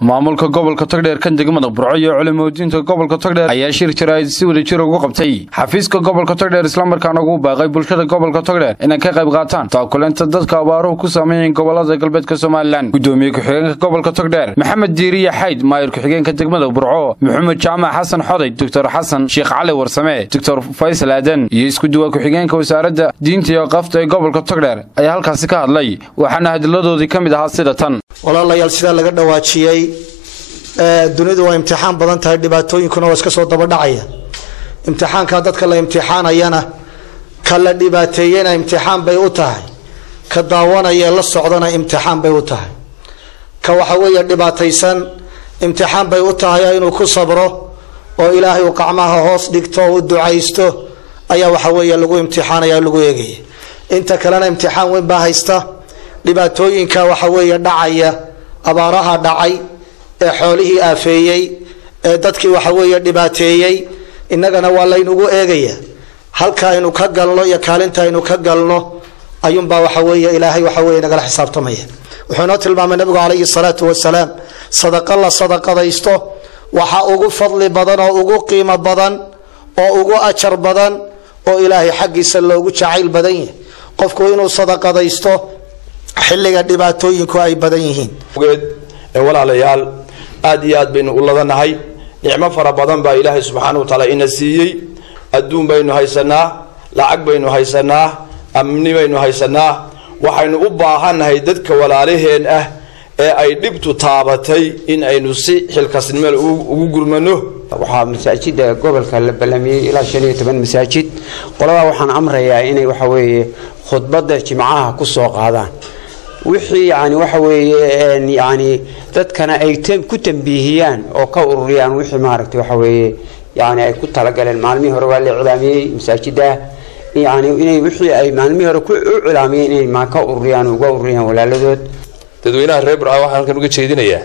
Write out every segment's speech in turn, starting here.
maamulka gobolka Togdheer kan degmada Burco iyo culimooyinka gobolka Togdheer ayaa shir jiraayid si wada jir ugu qabtay xafiiska gobolka Togdheer isla markaana ugu baaqay bulshada gobolka Togdheer inay ka qayb qaataan taakuleenta dadka abaaruhu ku saameeyeen gobolada galbeedka Soomaaliland gudoomiye ku-xigeenka gobolka Togdheer Maxamed Diiriye Xayd maayir ku-xigeenka degmada Burco Maxamed Jaamac Xasan Xoday Dr. Xasan Sheekh Cali Warsame Dr. Faysal Aadan iyo isku duwa ku-xigeenka wasaaradda diinta iyo qafta ee gobolka Togdheer ayaa halkaas ka hadlay waxaana hadaladoodii kamid ahaa sida tan walaalayaal sida laga dhawaajiyay dunidu waa imtixaan badan tahay dhibaatooyinkuna waa iska soo daba dhacaya imtixaanka dadka la imtixaanayana kala dhibaateeyana imtixaan bay u tahay ka daawanaya la socdana imtixaan bay u tahay ka waxa weeye dhibaataysan imtixaan bay u tahay inuu ku sabro oo ilaahay uu qacmaha hoos dhigto oo ducaysto ayaa waxa weeye lagu imtixaanaya lagu eegay inta kalena imtixaan weyn baa haysta dhibaatooyinka waxa weeye dhacaya abaaraha dhacay ee xoolihii aafeeyay ee dadkii waxa weeye dhibaateeyay innagana waa la inagu eegaya halka aynu ka galno iyo kaalinta aynu ka galno ayuun baa waxa weeye ilaahay waxa weeye nagala xisaabtamaya wuxuu noo tilmaamay nabigu calayhi salaatu wasalaam sadaqa la sadaqadaysto waxa ugu fadli badan oo ugu qiimo badan oo ugu ajar badan oo ilaahay xaqiisa loogu jacayl badan yahay qofku inuu sadaqadaysto xilliga dhibaatooyinku ay badan yihiin walaalayaal aad iyo aad baynu u ladanahay nicmo fara badan baa ilaahay subxaanahu wa tacaala ina siiyey adduun baynu haysanaa lacag baynu haysanaa amni baynu haysanaa waxaynu u baahannahay dadka walaalaheen ah ee ay dhibtu taabatay in aynu si xilkasnimo ugu gurmano waxaa masaajida gobolka la ballamiyay ilaa 15 masaajid qolada waxaan amrayaa inay waxa weeye khudbada jimcaha ku soo qaadaan wixii waxa weeye dadkana ay ku tanbiihiyaan oo ka ururiyaan wixii maaragtay waxa weeye ay ku tala galeen maalmihii hore waa la cilaamiyay masaajida inay wixii ay maalmihii hore ku cilaamiyeen inay ma ka ururiyaan uga ururiyaan walaaladood dadweynaha reer Burco waxaan halkan uga jeedinayaa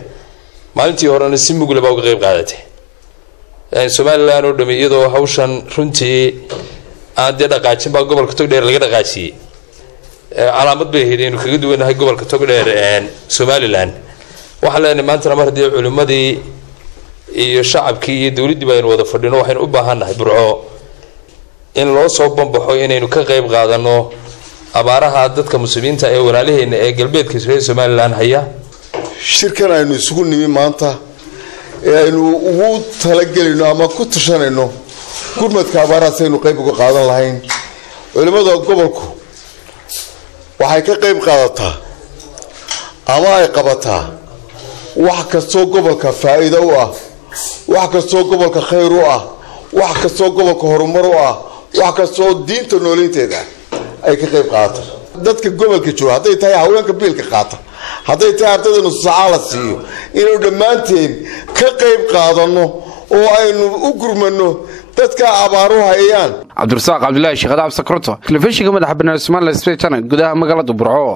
maalintii horena si mugla baa uga qayb qaadatay Soomaaliland oo dhamay iyadoo hawshan runtii aan dhaqaajin baa gobolka Togdheer laga dhaqaajiyay calaamad bay heedeen kaga duwanahay gobolka Togdheer Soomaaliland waxa la maanta mar hadii culimadii iyo shacabkii iyo dawladdu baynu wada fadhino waxaynu u baahanahay Burco in loo soo bambaxo inaynu ka qayb qaadano abaaraha dadka muslimiinta ee walaalaheena ee galbeedka Soomaaliland haya shirkan aynu isugu nimi maanta ee aynu ugu talagalino ama ku tashanayno gurmadka abaaraha aynu qayb uga qaadan lahayn culimada gobolku waxay ka qayb qaadataa ama ay qabataa wax kasto gobolka faa'iido u ah wax kasto gobolka khayr u ah wax kasto gobolka horumar u ah wax kasto diinta noolinteeda ay ka qayb qaadato dadka gobolka jooga haday tahay haweenka biilka qaata haday tahay ardayda nus saaca la siiyo inuu dhamaanteen ka qayb qaadano oo aynu u gurmano dadka abaaruhu hayaan Cabdirasaaq Cabdullaahi Sheekh Abdi Sakrto telefishinka madaxa bannaan Soomaaliland Street Channel gudaha magaalada Burco